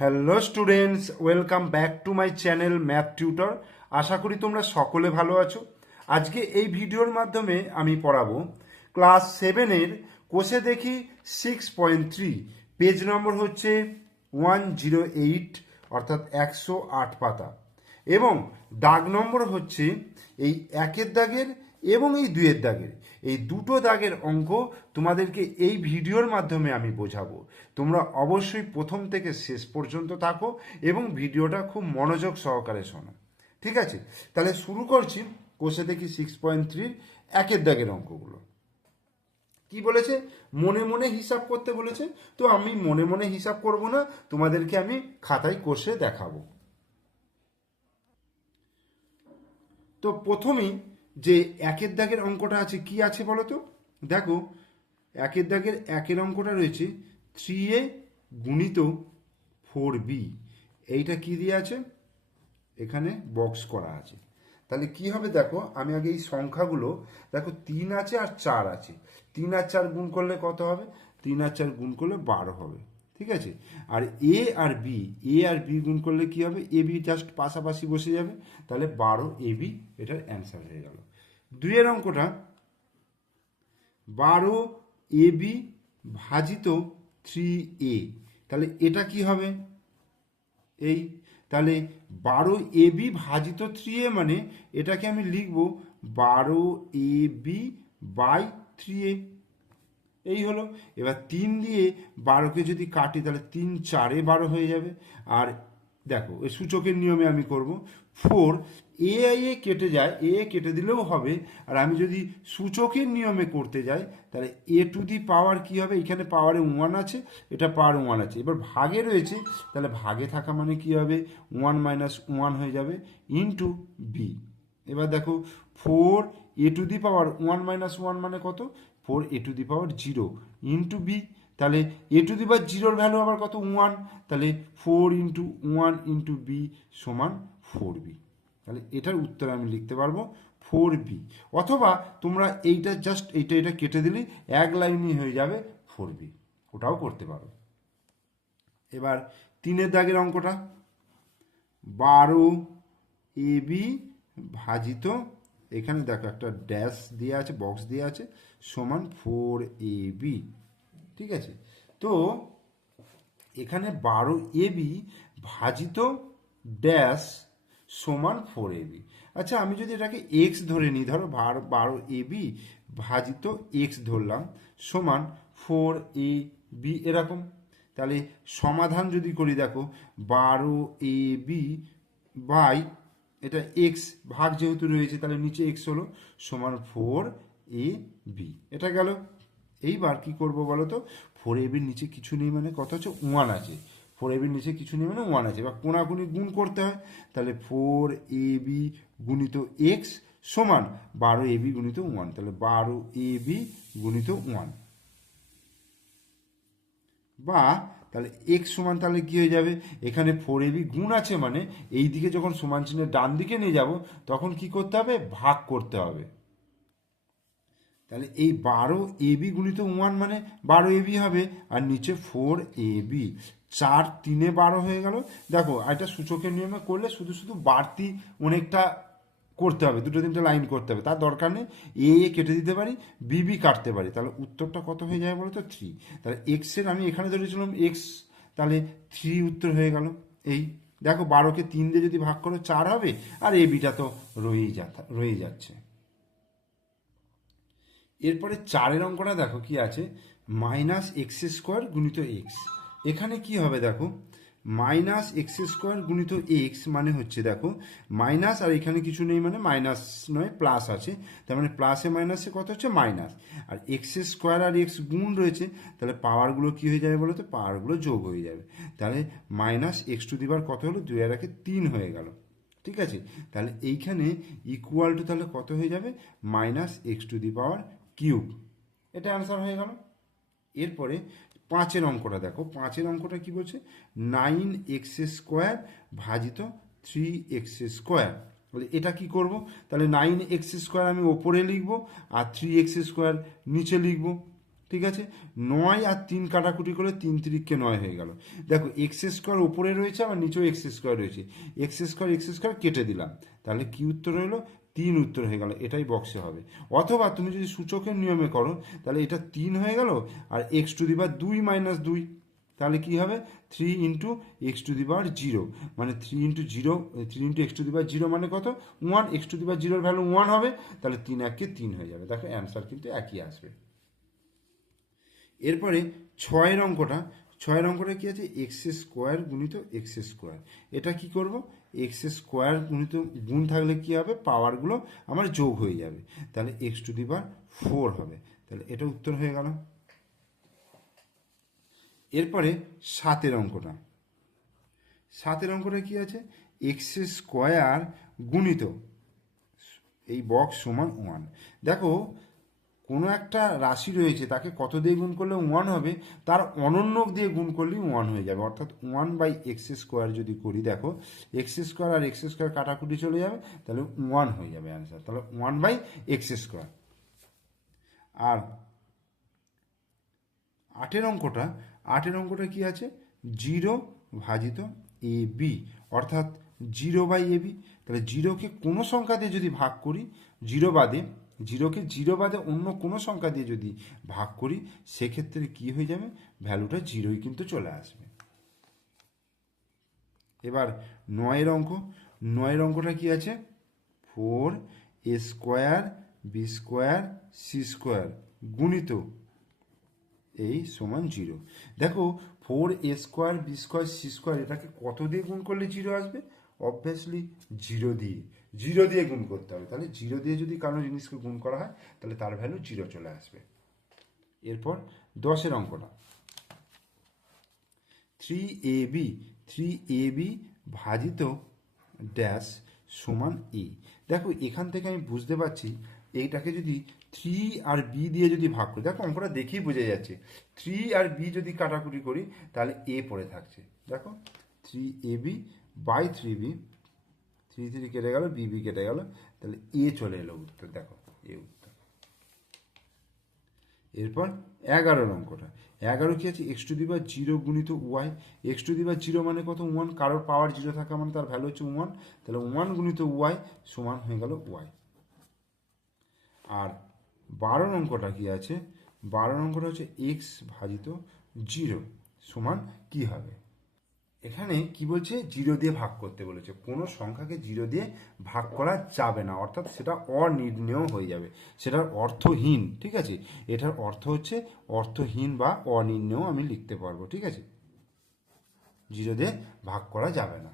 Hello students welcome back to my channel math tutor আশা করি তোমরা সকলে ভালো আছো। আজকে এই ভিডিওর মাধ্যমে আমি পড়াবো ক্লাস সেভেনের কোষে দেখি six point three page number হচ্ছে ওয়ান জিরো এইট অর্থাৎ একশো আট পাতা। এবং দাগ নম্বর হচ্ছে এই একের দাগের এবং এই দুয়ের দাগের। এই দুটো দাগের অঙ্ক তোমাদেরকে এই ভিডিওর মাধ্যমে আমি বোঝাবো। তোমরা অবশ্যই প্রথম থেকে শেষ পর্যন্ত থাকো এবং ভিডিওটা খুব মনোযোগ সহকারে শোনো। ঠিক আছে? তাহলে শুরু করছি কোষে দেখি সিক্স পয়েন্ট থ্রির একের দাগের অঙ্কগুলো। কি বলেছে? মনে মনে হিসাব করতে বলেছে। তো আমি মনে মনে হিসাব করব না, তোমাদেরকে আমি খাতায় কষে দেখাবো। তো প্রথমেই যে একের দাগের অঙ্কটা আছে, কি আছে বলো তো? দেখো, একের দাগের একের অঙ্কটা রয়েছে থ্রি এ গুণিত ফোর বি এইটা কি দিয়ে আছে? এখানে বক্স করা আছে। তাহলে কি হবে দেখো, আমি আগে এই সংখ্যাগুলো, দেখো তিন আছে আর চার আছে। তিন আর চার গুণ করলে কত হবে? তিন আর চার গুণ করলে বারো হবে। ঠিক আছে? আর এ আর বি এ আর বি গুণ করলে কি হবে? এ বি জাস্ট পাশাপাশি বসে যাবে। তাহলে বারো এ বি এটার অ্যান্সার হয়ে গেল। দুইয়ের অঙ্কটা বারো এ বি ভাজিত থ্রি এ। তাহলে এটা কি হবে? এই, তাহলে বারো এ বি ভাজিত থ্রি এ মানে এটাকে আমি লিখব বারো A B by three A. এই হলো, এবার তিন দিয়ে বারোকে যদি কাটি তাহলে তিন চারে বারো হয়ে যাবে। আর দেখো, এই সূচকের নিয়মে আমি করব ফোর এ আই এ কেটে যায় এ কেটে দিলেও হবে। আর আমি যদি সূচকের নিয়মে করতে যাই, তাহলে এ টু দি পাওয়ার কি হবে? এখানে পাওয়ারে ওয়ান আছে, এটা পাওয়ার ওয়ান আছে। এবার ভাগে রয়েছে, তাহলে ভাগে থাকা মানে কি হবে? ওয়ান মাইনাস ওয়ান হয়ে যাবে ইন্টু বি এবার দেখো four A to the power one minus one মানে কত? Four A to the power zero into B তাহলে এ টু দি পাওয়ার জিরোর ভ্যালু আবার কত? ওয়ান তাহলে four into one into B সমান ফোর বি। তাহলে এটার উত্তর আমি লিখতে পারব ফোর বি। অথবা তোমরা এইটা জাস্ট এইটা এটা কেটে দিলেই এক লাইনই হয়ে যাবে ফোর বি। ওটাও করতে পারো। এবার তিনের দাগের অঙ্কটা। বারো এ বি ভাজিত, এখানে দেখো একটা ড্যাশ দিয়ে আছে বক্স দিয়ে আছে, সমান ফোর এ বি। ঠিক আছে? তো এখানে বারো এ বি ভাজিত ড্যাশ সমান ফোর এ বি আচ্ছা আমি যদি এটাকে এক্স ধরে নিই, ধরো বারো বারো এ বি ভাজিত এক্স ধরলাম, সমান ফোর এ বি এরকম। তাহলে সমাধান যদি করি, দেখো, বারো এ বি বাই, এটা এক্স ভাগ যেহেতু রয়েছে, তাহলে নিচে এক্স হলো, সমান ফোর এ বি এটা গেল। এইবার কি করব বলো তো? ফোর এ বির নিচে কিছু নেই মানে কত হচ্ছে ওয়ান আছে। ফোর এ নিচে কিছু নেই মানে ওয়ান আছে। বা কোনাকুনি গুণ করতে হয়, তাহলে ফোর এ বি গুণিত এক্স সমান বারো এ বি গুণিত ওয়ান তাহলে বারো এ বি গুণিত ওয়ান বা তাহলে এক্স সমান তাহলে কি হয়ে যাবে? এখানে ফোর এবি গুণ আছে মানে এই দিকে যখন সমান চিহ্নের ডান দিকে নিয়ে যাব, তখন কি করতে হবে? ভাগ করতে হবে। তাহলে এই বারো এবি গুণিত ওয়ান মানে বারো এবি হবে, আর নিচে ফোর এবি চার, তিনে বারো হয়ে গেল। দেখো এটা সূচকের নিয়মে করলে শুধু শুধু বাড়তি অনেকটা করতে হবে, দুটো, তিনটে লাইন করতে হবে। তার দরকার নেই এ এ কেটে দিতে পারি বিবি কাটতে পারি। তাহলে উত্তরটা কত হয়ে যায় বলো তো থ্রি তাহলে এক্সের আমি এখানে ধরেছিলাম এক্স তাহলে থ্রি উত্তর হয়ে গেল। এই দেখো, বারোকে তিন দিয়ে যদি ভাগ করো, চার হবে। আর এ বিটা তো রয়েই যা, রয়েই যাচ্ছে। এরপরে চারের অঙ্কটা দেখো কি আছে। মাইনাস এক্স স্কোয়ার গুণিত এক্স এখানে কি হবে দেখো? মাইনাস এক্স স্কোয়ার গুণিত এক্স মানে হচ্ছে দেখো, মাইনাস আর এখানে কিছু নেই মানে মাইনাস নয়, প্লাস আছে। তার মানে প্লাসে মাইনাসে কত হচ্ছে? মাইনাস। আর এক্স স্কোয়ার আর এক্স গুণ রয়েছে, তাহলে পাওয়ারগুলো কি হয়ে যাবে বলো তো পাওয়ারগুলো যোগ হয়ে যাবে। তাহলে মাইনাস এক্স টু দিবার কত হলো? দুই আর একে তিন হয়ে গেল। ঠিক আছে? তাহলে এইখানে ইকুয়াল টু তাহলে কত হয়ে যাবে? Minus X to the power cube. এটা অ্যান্সার হয়ে গেল। এরপরে পাঁচের অঙ্কটা দেখো, পাঁচের অঙ্কটা কি বলছে? নাইন এক্স স্কোয়ার ভাজিত থ্রি এক্স স্কোয়ার। বলে এটা কি করব? তাহলে নাইন এক্স স্কোয়ার আমি ওপরে লিখব আর থ্রি এক্স স্কোয়ার নিচে লিখব। ঠিক আছে? নয় আর তিন কাটাকুটি করে তিন তিরিককে নয় হয়ে গেল। দেখো, এক্স স্কোয়ার ওপরে রয়েছে, আবার নিচেও এক্স স্কোয়ার রয়েছে। এক্স স্কোয়ার এক্স স্কোয়ার কেটে দিলাম। তাহলে কি উত্তর হলো? তিন উত্তর হয়ে গেল, এটাই বক্সে হবে। অথবা তুমি যদি সূচকের নিয়মে করো, তাহলে এটা তিন হয়ে গেল আর এক্স টু দি বা দুই মাইনাস দুই, তাহলে কি হবে? Three into X to the power zero মানে three into zero three into X to the zero মানে কত? ওয়ান এক্স টু দি জিরোর ভ্যালু ওয়ান হবে, তাহলে তিন এককে তিন হয়ে যাবে। দেখো অ্যান্সার কিন্তু একই আসবে। এরপরে ছয়ের অঙ্কটা ছয়ের অঙ্কটা কি আছে? এক্স স্কোয়ার গুণিত এক্স স্কোয়ার। এটা কি করব? এক্স স্কোয়ার গুণিত গুণ থাকলে কি হবে? পাওয়ারগুলো আমার যোগ হয়ে যাবে। তাহলে X to the power four হবে। তাহলে এটা উত্তর হয়ে গেল। এরপরে সাতের অঙ্কটা। সাতের অঙ্কটা কি আছে? এক্স স্কোয়ার গুণিত এই বক্স সমান ওয়ান। দেখো কোনো একটা রাশি রয়েছে, তাকে কত দিয়ে গুণ করলে ওয়ান হবে, তার অনন্য দিয়ে গুণ করলেই ওয়ান হয়ে যাবে। অর্থাৎ ওয়ান বাই এক্স স্কোয়ার যদি করি, দেখো এক্স স্কোয়ার আর এক্স স্কোয়ার কাটাকুটি চলে যাবে, তাহলে ওয়ান হয়ে যাবে অ্যান্সার তাহলে ওয়ান বাই এক্স স্কোয়ার আর আটের অঙ্কটা আটের অঙ্কটা কি আছে? জিরো ভাজিত এ বি অর্থাৎ জিরো বাই এ বি তাহলে জিরোকে কোনো সংখ্যা দিয়ে যদি ভাগ করি জিরো বাদে জিরোকে জিরো বাদে অন্য কোনো সংখ্যা দিয়ে যদি ভাগ করি, সেক্ষেত্রে কি হয়ে যাবে? ভ্যালুটা জিরোই কিন্তু চলে আসবে। এবার নয়ের অঙ্ক। নয়ের অঙ্কটা কি আছে? Four A square, B square, C square গুণিত এই সমান জিরো। দেখো, four A square, B square, C square এটাকে কত দিয়ে গুণ করলে জিরো আসবে? অবভিয়াসলি জিরো দিয়ে। জিরো দিয়ে গুণ করতে হবে। তাহলে জিরো দিয়ে যদি কোনো জিনিসকে গুণ করা হয়, তাহলে তার ভ্যালু জিরো চলে আসবে। এরপর দশের অঙ্কটা। Three A B three A B ভাজিত ড্যাশ সমান এ দেখো, এখান থেকে আমি বুঝতে পারছি, এইটাকে যদি থ্রি আর বি দিয়ে যদি ভাগ করি, দেখো, অঙ্কটা দেখেই বোঝা যাচ্ছে। থ্রি আর বি যদি কাটাকুটি করি, তাহলে এ পড়ে থাকছে। দেখো three A B by three B three three কেটে গেল, বি বি কেটে গেল, তাহলে এ চলে এলো উত্তর, দেখো, এ উত্তর। এরপর এগারোর অঙ্কটা এগারো কি আছে? X to the power zero গুণিত Y X to the power zero মানে কত? ওয়ান কারোর পাওয়ার জিরো থাকা মানে তার ভ্যালু হচ্ছে ওয়ান তাহলে ওয়ান গুণিত ওয়াই সমান হয়ে গেল ওয়াই আর বারো অঙ্কটা কি আছে? বারো অঙ্কটা হচ্ছে এক্স ভাজিত জিরো সমান কি হবে? এখানে কি বলছে? জিরো দিয়ে ভাগ করতে বলেছে। কোনো সংখ্যাকে জিরো দিয়ে ভাগ করা যাবে না। অর্থাৎ সেটা অনির্ণেয় হয়ে যাবে। সেটার অর্থহীন, ঠিক আছে? এটার অর্থ হচ্ছে অর্থহীন বা অনির্ণেয় আমি লিখতে পারব, ঠিক আছে? জিরো দিয়ে ভাগ করা যাবে না।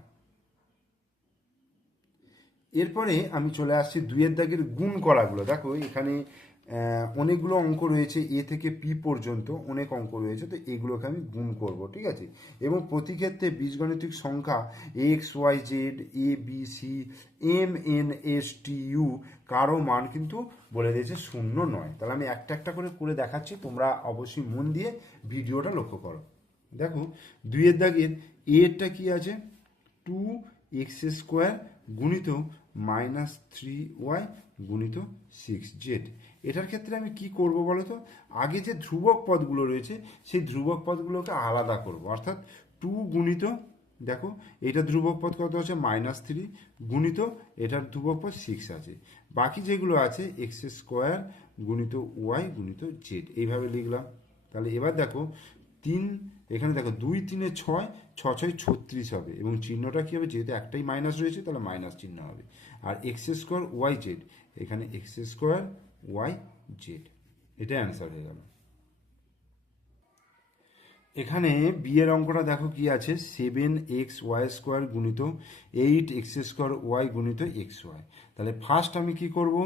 এরপরে আমি চলে আসছি দুইয়ের দাগের গুণ করাগুলো। দেখো, এখানে অনেকগুলো অঙ্ক রয়েছে, এ থেকে পি পর্যন্ত অনেক অঙ্ক রয়েছে, তো এগুলোকে আমি গুণ করব, ঠিক আছে? এবং প্রতি ক্ষেত্রে বীজগণিতিক সংখ্যা X, Y, Z, A, B, C, M, N, S, T, U কারও মান কিন্তু বলে দিয়েছে শূন্য নয়। তাহলে আমি একটা একটা করে করে দেখাচ্ছি, তোমরা অবশ্যই মন দিয়ে ভিডিওটা লক্ষ্য করো। দেখো, দুইয়ের দাগের এরটা কি আছে? টু এক্স স্কোয়ার গুণিত মাইনাস থ্রি ওয়াই গুণিত সিক্স জেড। এটার ক্ষেত্রে আমি কি করব বলো তো? আগে যে ধ্রুবক পদগুলো রয়েছে, সেই ধ্রুবক পদগুলোকে আলাদা করব। অর্থাৎ টু গুণিত, দেখো এটা ধ্রুবক পদ কত হচ্ছে মাইনাস থ্রি গুণিত, এটার ধ্রুবক পদ সিক্স আছে। বাকি যেগুলো আছে, এক্স স্কোয়ার গুণিত ওয়াই গুণিত জেড। এইভাবে লিখলাম। তাহলে এবার দেখো, তিন এখানে দেখো দুই তিনে ছয় ছ ছয় ছত্রিশ হবে এবং চিহ্নটা কী হবে? যেহেতু একটাই মাইনাস রয়েছে, তাহলে মাইনাস চিহ্ন হবে। আর এক্স স্কোয়ার ওয়াই জেড এখানে এক্স স্কোয়ার ওয়াই জেড এটাই অ্যান্সার হয়ে গেল। এখানে বিয়ের অঙ্কটা দেখো কি আছে? সেভেন এক্স ওয়াই স্কোয়ার গুণিত এইট এক্স স্কোয়ার ওয়াই গুণিত এক্স ওয়াই তাহলে ফার্স্ট আমি কি করব?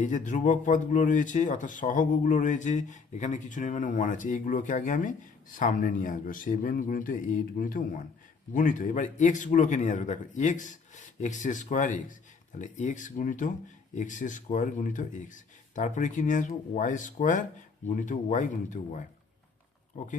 এই যে ধ্রুবক পদগুলো রয়েছে, অর্থাৎ সহগগুলো রয়েছে, এখানে কিছু নেই মানে ওয়ান আছে। এইগুলোকে আগে আমি সামনে নিয়ে আসব। সেভেন গুণিত এইট গুণিত ওয়ান গুণিত। এবার এক্সগুলোকে নিয়ে আসব। দেখো এক্স এক্স স্কোয়ার এক্স তাহলে এক্স গুণিত এক্স স্কোয়ার গুণিত এক্স তারপরে কি নিয়ে আসব? ওয়াই স্কোয়ার গুণিত ওয়াই গুণিত ওয়াই ওকে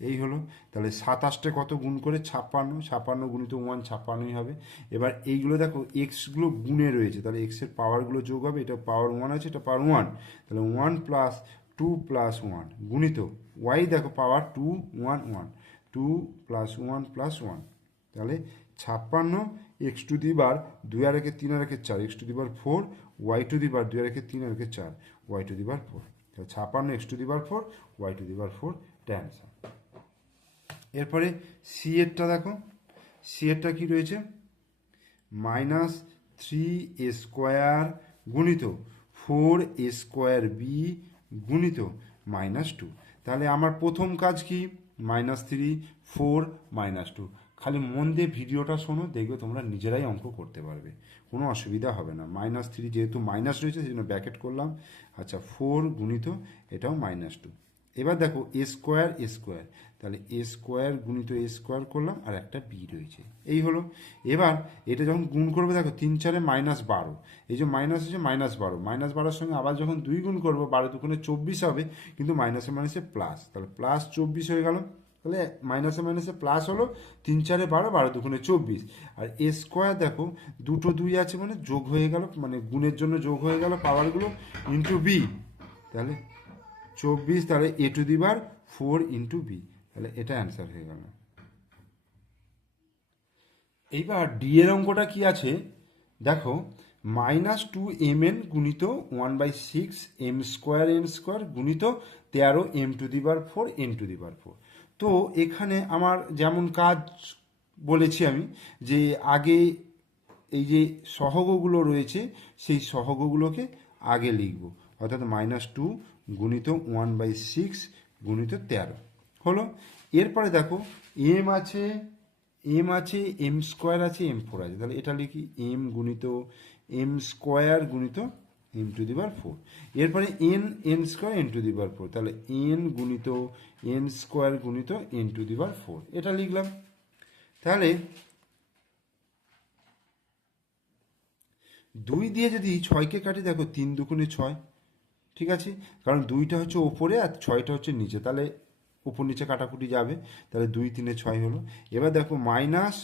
এই হলো। তাহলে সাতাশটা কত গুণ করে? ছাপ্পান্ন। ছাপ্পান্ন গুণিত ওয়ান ছাপ্পান্নই হবে। এবার এইগুলো দেখো এক্সগুলো গুণে রয়েছে। তাহলে এক্সের পাওয়ারগুলো যোগ হবে। এটা পাওয়ার ওয়ান আছে, এটা পাওয়ার ওয়ান তাহলে one plus two plus one গুণিত ওয়াই দেখো power two one one two plus one plus one তাহলে ছাপ্পান্ন এক্স টু দিবার দুই আর একে তিন আর একে চার। X to the power four Y to the power দুই আর একে তিন আর একে চার। ওয়াই টু দিবার ফোর তাহলে ছাপ্পান্ন X to the power four Y to the power four এটা অ্যান্সার এরপরে সি এরটা দেখো। সি এরটা কি রয়েছে? মাইনাস থ্রি এ স্কোয়ার গুণিত ফোর এ স্কোয়ার বি গুণিত মাইনাস টু। তাহলে আমার প্রথম কাজ কি? Minus three, four, minus two. খালি মন দিয়ে ভিডিওটা শোনো, দেখবে তোমরা নিজেরাই অঙ্ক করতে পারবে। কোনো অসুবিধা হবে না। মাইনাস থ্রি যেহেতু মাইনাস রয়েছে সেই জন্য ব্যাকেট করলাম। আচ্ছা ফোর গুণিত, এটাও মাইনাস টু। এবার দেখো, এ স্কোয়ার এ স্কোয়ার। তাহলে এ স্কোয়ার গুণিত এ স্কোয়ার করলাম, আর একটা বি রয়েছে। এই হলো। এবার এটা যখন গুণ করবে, দেখো, তিন চারে মাইনাস বারো। এই যে মাইনাস হচ্ছে মাইনাস বারো। মাইনাস বারোর সঙ্গে আবার যখন দুই গুণ করব, বারো দুগুণে চব্বিশ হবে, কিন্তু মাইনাসে মাইনাসে প্লাস তাহলে প্লাস চব্বিশ হয়ে গেল। তাহলে মাইনাসে মাইনাসে প্লাস হলো, তিন চারে বারো বারো দুগুণে চব্বিশ। আর এ স্কোয়ার দেখো, দুটো দুই আছে মানে যোগ হয়ে গেল মানে গুণের জন্য যোগ হয়ে গেল পাওয়ারগুলো ইন্টু বি তাহলে চব্বিশ, তাহলে A to the power four into B তাহলে এটা অ্যান্সার হয়ে গেল। এইবার ডি এর অঙ্কটা কি আছে? দেখো মাইনাস টু এম এন গুণিত one by six M square M square গুণিত তেরো M to the power four M to the power four তো এখানে আমার যেমন কাজ বলেছি আমি, যে আগে এই যে সহগগুলো রয়েছে, সেই সহগগুলোকে আগে লিখব। অর্থাৎ মাইনাস টু গুণিত ওয়ান বাই সিক্স গুণিত তেরো। হলো, এরপরে দেখো এম আছে এম আছে এম স্কোয়ার আছে এম ফোর আছে। তাহলে এটা লিখি এম গুণিত এম স্কোয়ার গুণিত M to the power four এরপরে N N square N to the power four তাহলে এন গুণিত এন স্কোয়ার গুণিত N to the power four এটা লিখলাম। তাহলে দুই দিয়ে যদি ছয়কে কাটি, দেখো, তিন দুগুণে ছয়, ঠিক আছে? কারণ দুইটা হচ্ছে ওপরে আর ছয়টা হচ্ছে নিচে। তাহলে উপর নিচে কাটাকুটি যাবে, তাহলে দুই, তিনে ছয় হলো। এবার দেখো মাইনাস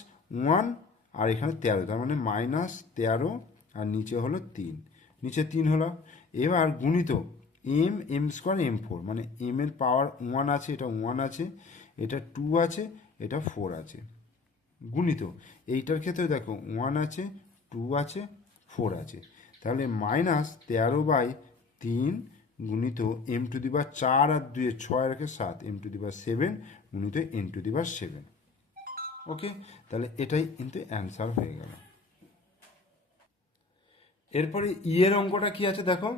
ওয়ান আর এখানে তেরো, তার মানে মাইনাস তেরো আর নিচে হলো তিন। নিচে তিন হলো। এবার গুণিত M M square M four মানে এম এর পাওয়ার ওয়ান আছে, এটা ওয়ান আছে, এটা টু আছে, এটা ফোর আছে। গুণিত, এইটার ক্ষেত্রে দেখো ওয়ান আছে টু আছে ফোর আছে। তাহলে মাইনাস তেরো বাই তিন গুণিত এম টু দিবার চার আর দুয়ে ছয় রেখে সাত M to the power seven গুণিত N to the power seven okay তাহলে এটাই কিন্তু অ্যান্সার হয়ে গেল। এরপরে ই এর অঙ্কটা কি আছে দেখো?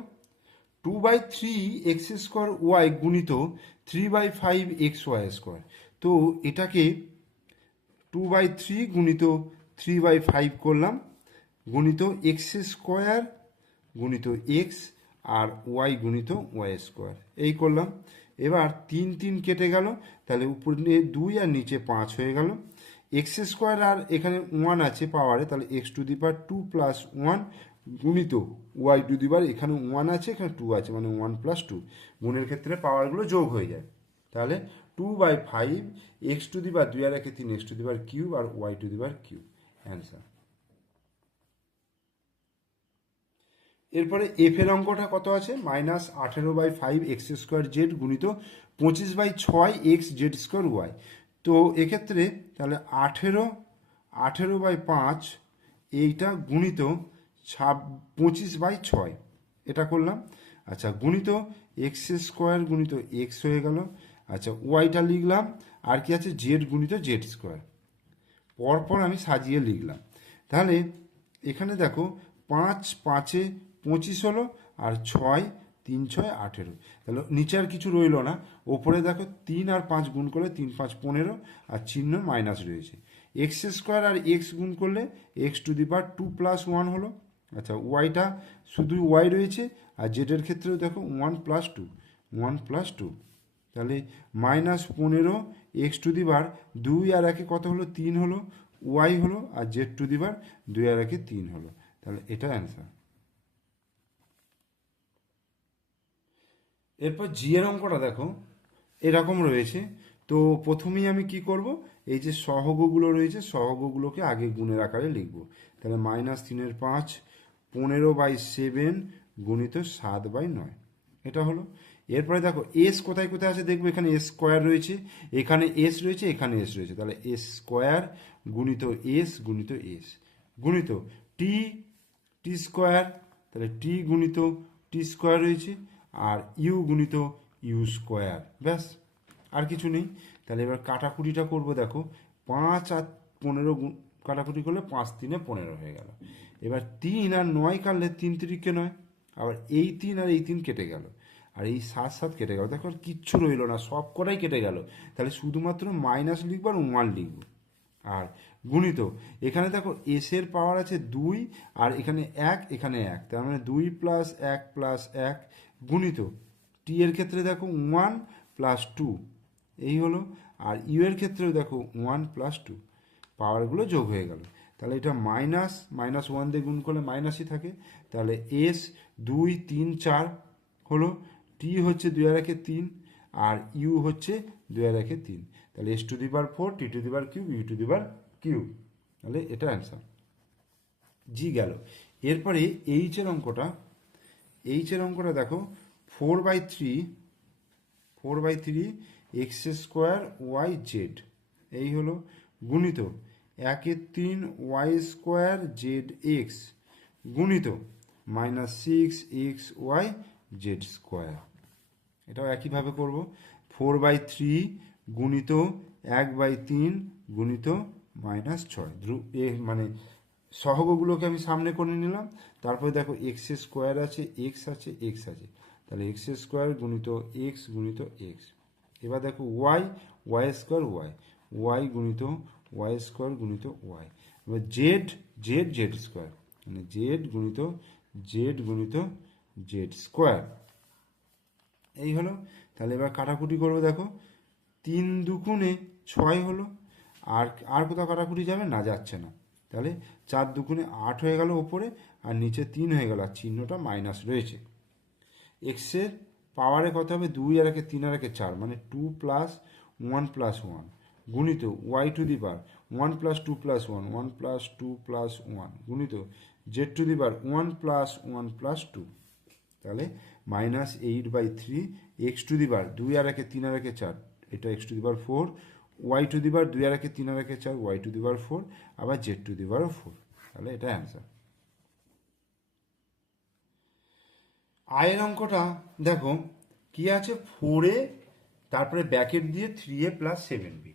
Two by three X square Y গুণিত three by five X Y square তো এটাকে টু বাই থ্রি গুণিত থ্রি বাই ফাইভ করলাম। গুণিত এক্স স্কোয়ার গুণিত এক্স আর ওয়াই গুণিত ওয়াই স্কোয়ার এই করলাম। এবার তিন তিন কেটে গেল। তাহলে উপরে দুই আর নিচে পাঁচ হয়ে গেল। এক্স স্কোয়ার আর এখানে ওয়ান আছে পাওয়ারে তাহলে X to the power two plus one গুণিত ওয়াই টু দি পাওয়ার এখানে ওয়ান আছে, এখানে টু আছে মানে ওয়ান প্লাস টু গুণের ক্ষেত্রে পাওয়ারগুলো যোগ হয়ে যায়। তাহলে two by five X to the power দুই আর একে তিন X to the power cube R Y to the power cube answer এরপরে এফ এর অঙ্কটা কত আছে? মাইনাস আঠেরো by five X square Z গুণিত পঁচিশ বাই ছয় এক্স জেড স্কোয়ার ওয়াই তো এক্ষেত্রে তাহলে আঠেরো আঠেরো বাই পাঁচ এইটা গুণিত ছাব, পঁচিশ বাই ছয়। এটা করলাম। আচ্ছা গুণিত এক্স স্কোয়ার গুণিত এক্স হয়ে গেল। আচ্ছা ওয়াইটা লিখলাম। আর কি আছে? জেড গুণিত জেড স্কোয়ার পরপর আমি সাজিয়ে লিখলাম। তাহলে এখানে দেখো, পাঁচ পাঁচে পঁচিশ হলো আর ছয়, তিন, ছয়, আঠেরো। তাহলে নিচে আর কিছু রইল না। ওপরে দেখো তিন আর পাঁচ গুণ করলে তিন, পাঁচ, পনেরো আর চিহ্ন মাইনাস রয়েছে। এক্স স্কোয়ার আর এক্স গুণ করলে X to the power two plus one হলো। আচ্ছা ওয়াইটা শুধু ওয়াই রয়েছে আর জেডের ক্ষেত্রেও দেখো one plus two, one plus two. তাহলে মাইনাস পনেরো, এক্স টু দি বার দুই আর একে কত হলো? তিন হলো। ওয়াই হলো আর জেড টু দি বার দুই আর একে তিন হলো। তাহলে এটা অ্যান্সার। এরপর জি এর অঙ্কটা দেখো, এরকম রয়েছে। তো প্রথমেই আমি কি করব? এই যে সহগগুলো রয়েছে, সহগগুলোকে আগে গুণের আকারে লিখব। তাহলে মাইনাস তিনের পাঁচ, পনেরো বাই সেভেন গুণিত সাত বাই নয়। এটা হলো। এরপরে দেখো এস কোথায় কোথায় আছে দেখব? এখানে এস স্কোয়ার রয়েছে, এখানে এস রয়েছে, এখানে এস রয়েছে। তাহলে এস স্কোয়ার গুণিত এস গুণিত এস গুণিত টি টি স্কোয়ার তাহলে টি গুণিত টি স্কোয়ার রয়েছে। আর ইউ গুণিত ইউ স্কোয়ার। ব্যাস, আর কিছু নেই। তাহলে এবার কাটাকুটিটা করব, দেখো। পাঁচ আর পনেরো গুণ, কাটাকুটি করলে পাঁচ তিনে পনেরো হয়ে গেল। এবার তিন আর নয় কাটলে তিন তিরিখকে নয়। আবার এই তিন আর এই তিন কেটে গেল। আর এই সাত সাত কেটে গেল। দেখো, আর কিচ্ছু রইল না, সব কটাই কেটে গেল। তাহলে শুধুমাত্র মাইনাস লিখব আর ওয়ান লিখব। আর গুণিত, এখানে দেখো, এস এর পাওয়ার আছে দুই, আর এখানে এক এখানে এক। তার মানে দুই প্লাস এক প্লাস এক গুণিত। টি এর ক্ষেত্রে দেখো ওয়ান প্লাস টু এই হলো। আর ইউ এর ক্ষেত্রেও দেখো ওয়ান প্লাস টু পাওয়ারগুলো যোগ হয়ে গেল। তাহলে এটা মাইনাস মাইনাস ওয়ান দিয়ে গুণ করলে মাইনাসই থাকে। তাহলে এস দুই, তিন, চার হলো। টি হচ্ছে দুই আর একে তিন, আর ইউ হচ্ছে দুই আর একে তিন। তাহলে S to the power four T to the power cube U to the power cube তাহলে এটা অ্যান্সার জি গেল। এরপরে এইচের অঙ্কটা এইচের অঙ্কটা দেখো four by three four by three X square Y Z এই হলো গুণিত। একের তিন ওয়াই স্কোয়ার জেড এক্স গুণিত minus six X Y Z square এটাও একইভাবে করব। ফোর বাই থ্রি গুণিত এক বাই তিন গুণিত মাইনাস ছয়, ধ্রু এ মানে সহগগুলোকে আমি সামনে করে নিলাম। তারপরে দেখো এক্স স্কোয়ার আছে এক্স আছে এক্স আছে। তাহলে এক্স স্কোয়ার গুণিত এক্স গুণিত এক্স এবার দেখো Y Y square Y Y গুণিত ওয়াই স্কোয়ার গুণিত ওয়াই এবার জেড জেড জেড স্কোয়ার মানে জেড গুণিত জেড গুণিত জেড স্কোয়ার এই হলো। তাহলে এবার কাটাকুটি করব দেখো। তিন দুগুণে ছয় হলো। আর আর কোথাও কাটাকুটি যাবে না, যাচ্ছে না। তাহলে চার দুগুণে আট হয়ে গেল ওপরে আর নিচে তিন হয়ে গেল, আর চিহ্নটা মাইনাস রয়েছে। এক্সের পাওয়ারে কত হবে? দুই আর একে তিন আর একে চার মানে two plus one plus one গুণিত y to the power one plus two plus one one plus two plus one গুণিত z to the power one plus one plus two তাহলে minus eight by three x to the power দুই আর একে তিন আর একে চার, এটা x to the power four y to the power দুই আর একে তিন আর একে চার y to the power four আবার জেড টু দিবারও ফোর তাহলে এটা অ্যান্সার আয়ের অঙ্কটা, দেখো, কি আছে? ফোরে তারপরে ব্যাকেট দিয়ে three a plus seven b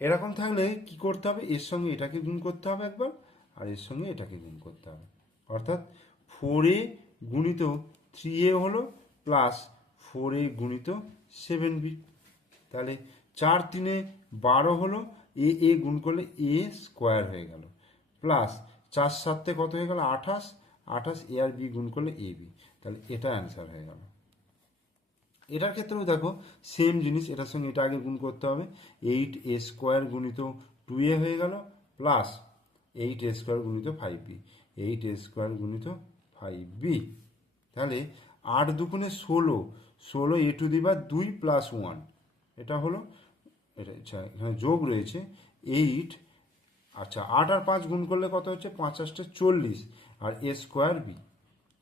এরকম থাকলে কি করতে হবে? এর সঙ্গে এটাকে গুণ করতে হবে একবার, আর এর সঙ্গে এটাকে গুণ করতে হবে। অর্থাৎ ফোর এ গুণিত থ্রি এ হলো প্লাস ফোর এ গুণিত সেভেন বি তাহলে চার তিনে বারো হলো, এ এ গুণ করলে এ স্কোয়ার হয়ে গেল। প্লাস চার সাতে কত হয়ে গেল? আঠাশ। আঠাশ এ আর বি গুণ করলে এ বি। তাহলে এটা অ্যান্সার হয়ে গেল। এটার ক্ষেত্রেও দেখো সেম জিনিস, এটার সঙ্গে এটা আগে গুণ করতে হবে। এইট এ স্কোয়ার গুণিত টু এ হয়ে গেল প্লাস এইট এ স্কোয়ার গুণিত five b eight a square গুণিত ফাইভ বি তাহলে আট দুগুণে ষোলো ষোলো এ টু দিবার দুই প্লাস ওয়ান এটা হলো এটা আচ্ছা এখানে যোগ রয়েছে এইট আচ্ছা আট আর পাঁচ গুণ করলে কত হচ্ছে? পাঁচ আটটা চল্লিশ। আর a square b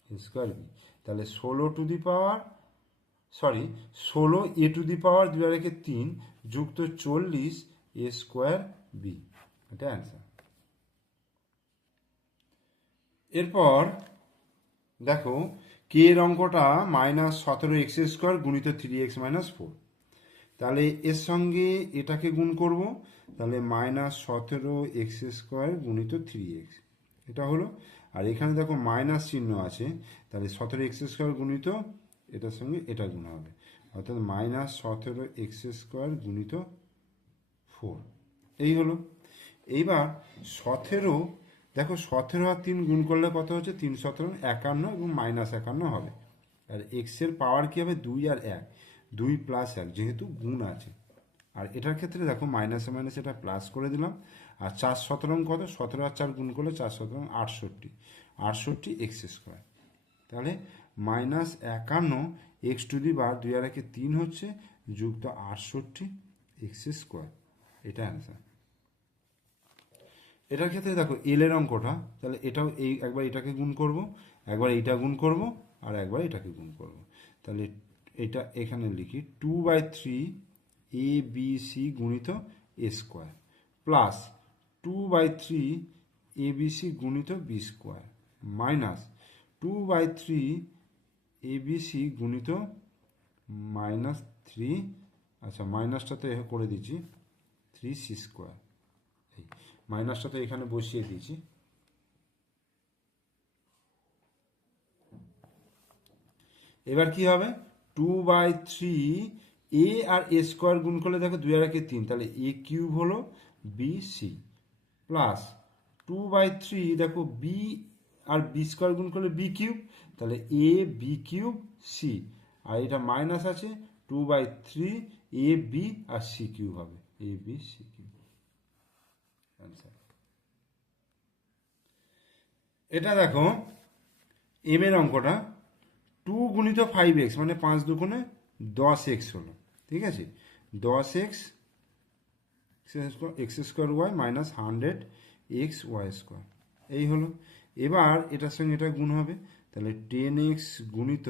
a square b তাহলে ষোলো টু দি পাওয়ার সরি ষোলো এ টু দি পাওয়ার দুই একে তিন যুক্ত চল্লিশ এ স্কোয়ার বি এটা অ্যান্সার এরপর, দেখো কে এর অঙ্কটা মাইনাস সতেরো এক্স স্কোয়ার গুণিত থ্রি এক্স মাইনাস ফোর তাহলে এর সঙ্গে এটাকে গুণ করব। তাহলে মাইনাস সতেরো এক্স স্কোয়ার গুণিত থ্রি এক্স। এটা হলো। আর এখানে দেখো মাইনাস চিহ্ন আছে। তাহলে সতেরো এক্স স্কোয়ার গুণিত এটার সঙ্গে এটা গুণ হবে। অর্থাৎ মাইনাস সতেরো এক্স স্কোয়ার গুণিত ফোর। এই হলো। এইবার সতেরো, দেখো সতেরো আর তিন গুণ করলে কত হচ্ছে? তিন সতেরো, একান্ন এবং মাইনাস একান্ন হবে। আর এক্সের পাওয়ার কী হবে? দুই আর এক। দুই প্লাস এক, যেহেতু গুণ আছে। আর এটার ক্ষেত্রে দেখো মাইনাসে মাইনাস এটা প্লাস করে দিলাম। আর চার সতেরো কত? সতেরো আর চার গুণ করলে চার সতেরো আটষট্টি। আটষট্টি এক্স স্কোয়ার তাহলে মাইনাস একান্ন এক্স টু দি বার দুই আর একে তিন হচ্ছে যুক্ত আটষট্টি এক্স স্কোয়ার এটা অ্যান্সার এটার ক্ষেত্রে দেখো এল এর অঙ্কটা, তাহলে এটাও এই, একবার এটাকে গুণ করব, একবার এইটা গুণ করব, আর একবার এটাকে গুণ করব। তাহলে এটা এখানে লিখি two by three a b c গুণিত a square plus two by three a b c গুণিত b square minus two by three a b c গুণিত মাইনাস থ্রি আচ্ছা মাইনাসটা তো এ করে দিচ্ছি থ্রি সি স্কোয়ার এই মাইনাসটা তো এখানে বসিয়ে দিয়েছি এবার কি হবে? টু বাই থ্রি এ আর এ স্কোয়ার গুণ করলে দেখো দুই আর একে তিন, তাহলে এ কিউব হলো b c plus two by three দেখো বি আর বি স্কোয়ার গুণ করলে বি কিউব তাহলে এ বি কিউব সি আর এটা মাইনাস আছে two by three a b R C cube হবে এ বি সি কিউব এটা দেখো এম এর অঙ্কটা টু গুণিত ফাইভ এক্স মানে পাঁচ দুগুণে দশ এক্স হলো, ঠিক আছে? দশ x x square y minus hundred x y square এই হলো। এবার এটার সঙ্গে এটা গুণ হবে, তাহলে টেন এক্স গুণিত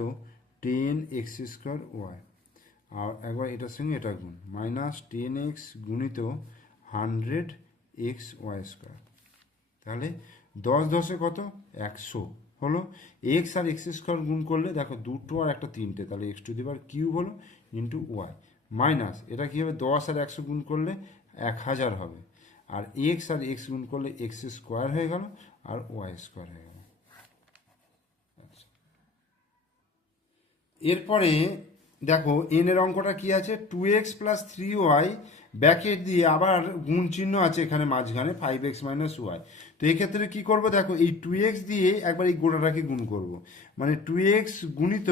টেন এক্স স্কোয়ার ওয়াই আর একবার এটার সঙ্গে এটা গুণ মাইনাস টেন এক্স গুণিত হান্ড্রেড এক্স ওয়াই স্কোয়ার তাহলে দশ দশে কত? একশো। হলো এক্স আর এক্স স্কোয়ার গুণ করলে দেখো দুটো আর একটা তিনটে, তাহলে x to the power cube হলো ইন্টু ওয়াই মাইনাস এটা কী হবে? দশ আর একশো গুণ করলে এক হাজার হবে। আর এক্স আর এক্স গুণ করলে এক্স স্কোয়ার হয়ে গেল আর ওয়াই স্কোয়ার হয়ে গেল। আচ্ছা। এরপরে দেখো এন এর অঙ্কটা কি আছে? Two x plus three y bracket দিয়ে আবার গুণ চিহ্ন আছে এখানে মাঝখানে ফাইভ এক্স মাইনাস ওয়াই তো এক্ষেত্রে কি করব? দেখো, এই টু এক্স দিয়ে একবার এই গোটাটাকে গুণ করব। মানে টু এক্স গুণিত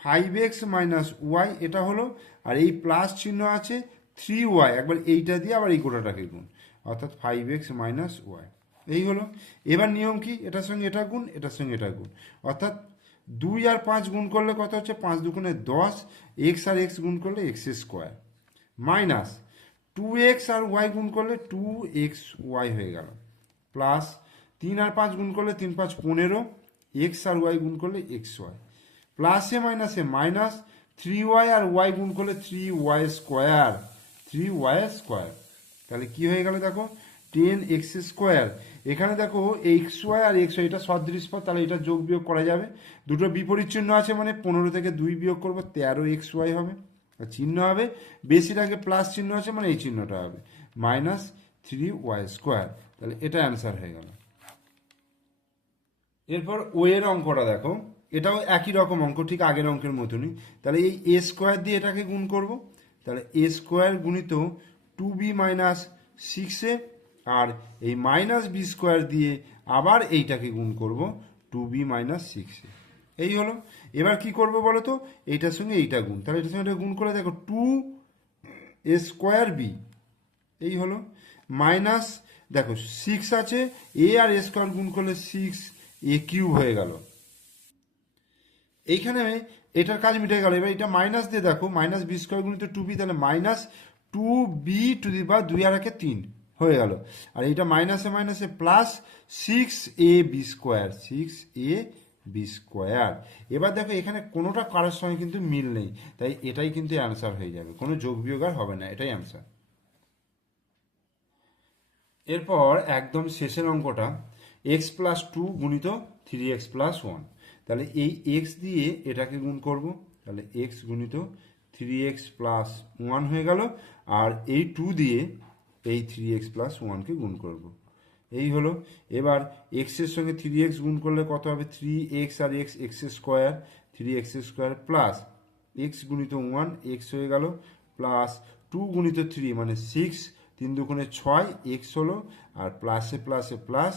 ফাইভ এক্স মাইনাস ওয়াই এটা হলো, আর এই প্লাস চিহ্ন আছে থ্রি ওয়াই একবার এইটা দিয়ে আবার এই গোটাটাকে গুণ। অর্থাৎ ফাইভ এক্স মাইনাস ওয়াই এই হলো। এবার নিয়ম কি? এটার সঙ্গে এটা গুণ, এটার সঙ্গে এটা গুণ। অর্থাৎ দুই আর পাঁচ গুণ করলে কত হচ্ছে? পাঁচ দুগুণে দশ এক্স আর এক্স গুণ করলে x square minus two x আর ওয়াই গুণ করলে টু এক্স ওয়াই হয়ে গেল। প্লাস তিন আর পাঁচ গুণ করলে তিন পাঁচ পনেরো এক্স আর ওয়াই গুণ করলে এক্স ওয়াই প্লাসে মাইনাসে মাইনাস থ্রি ওয়াই আর ওয়াই গুণ করলে three y square three y square তাহলে কি হয়ে গেল দেখো? টেন এক্স স্কোয়ার এখানে দেখো এক্স ওয়াই আর এক্স ওয়াই এটা সদৃশ পথ তাহলে এটা যোগ বিয়োগ করা যাবে। দুটো বিপরীত চিহ্ন আছে মানে পনেরো থেকে দুই বিয়োগ করব, তেরো এক্স ওয়াই হবে। চিহ্ন হবে বেশির আগে প্লাস চিহ্ন আছে মানে এই চিহ্নটা হবে। মাইনাস থ্রি ওয়াই স্কোয়ার তাহলে এটা অ্যান্সার হয়ে গেল। এরপর ও এর অঙ্কটা দেখো। এটাও একই রকম অঙ্ক, ঠিক আগের অঙ্কের মতনই। তাহলে এই এ স্কোয়ার দিয়ে এটাকে গুণ করব। তাহলে এ স্কোয়ার গুণিত টু বি মাইনাস সিক্সে আর এই মাইনাস বি স্কোয়ার দিয়ে আবার এইটাকে গুণ করব টু বি মাইনাস সিক্সে এই হলো। এবার কি করব বলো তো এইটার সঙ্গে এইটা গুণ। তাহলে এটার সঙ্গে এটা গুণ করে দেখো টু এ স্কোয়ার বি এই হলো। মাইনাস দেখো সিক্স আছে এ আর এ স্কোয়ার গুণ করলে সিক্স এ কিউব হয়ে গেল। এইখানে এটার কাজ মিটে গেল। এবার এটা মাইনাস দিয়ে দেখো মাইনাস বি স্কোয়ার গুণিত টু বি তাহলে minus two b to the power দুই আর একে তিন হয়ে গেল। আর এটা মাইনাসে মাইনাসে plus six a b square six a b square এবার দেখো, এখানে কোনোটা কারোর সঙ্গে কিন্তু মিল নেই। তাই এটাই কিন্তু অ্যান্সার হয়ে যাবে। কোনো যোগ বিয়োগ আর হবে না, এটাই অ্যান্সার এরপর একদম শেষের অঙ্কটা এক্স প্লাস টু গুণিত থ্রি এক্স প্লাস ওয়ান তাহলে এই এক্স দিয়ে এটাকে গুণ করব। তাহলে এক্স গুণিত থ্রি এক্স প্লাস ওয়ান হয়ে গেল, আর এই টু দিয়ে এই থ্রি এক্স প্লাস ওয়ানকে গুণ করব। এই হলো। এবার এক্সের সঙ্গে থ্রি এক্স গুণ করলে কত হবে? থ্রি এক্স আর x x square three x square plus x গুণিত ওয়ান এক্স হয়ে গেল প্লাস টু গুণিত থ্রি মানে সিক্স তিন দুগুণে ছয় এক্স হলো আর প্লাসে প্লাসে প্লাস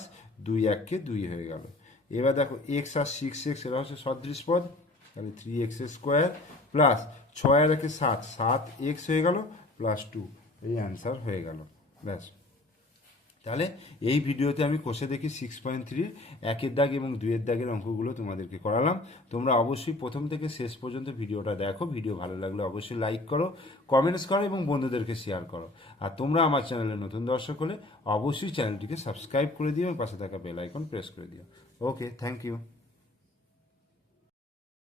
দুই এককে দুই হয়ে গেল। এবার দেখো এক্স আর সিক্স এক্স এরা হচ্ছে সদৃশ পদ, তাহলে থ্রি এক্স স্কোয়ার প্লাস ছয় আর একে সাত সাত এক্স হয়ে গেল প্লাস টু এই অ্যান্সার হয়ে গেল, ব্যাস। তাহলে এই ভিডিওতে আমি কষে দেখি সিক্স পয়েন্ট থ্রির একের দাগ এবং দুইয়ের দাগের অঙ্কগুলো তোমাদেরকে করালাম। তোমরা অবশ্যই প্রথম থেকে শেষ পর্যন্ত ভিডিওটা দেখো। ভিডিও ভালো লাগলে অবশ্যই লাইক করো কমেন্টস করো এবং বন্ধুদেরকে শেয়ার করো। আর তোমরা আমার চ্যানেলে নতুন দর্শক হলে অবশ্যই চ্যানেলটিকে সাবস্ক্রাইব করে দিও এবং পাশে থাকা বেল আইকন প্রেস করে দিও। Okay thank you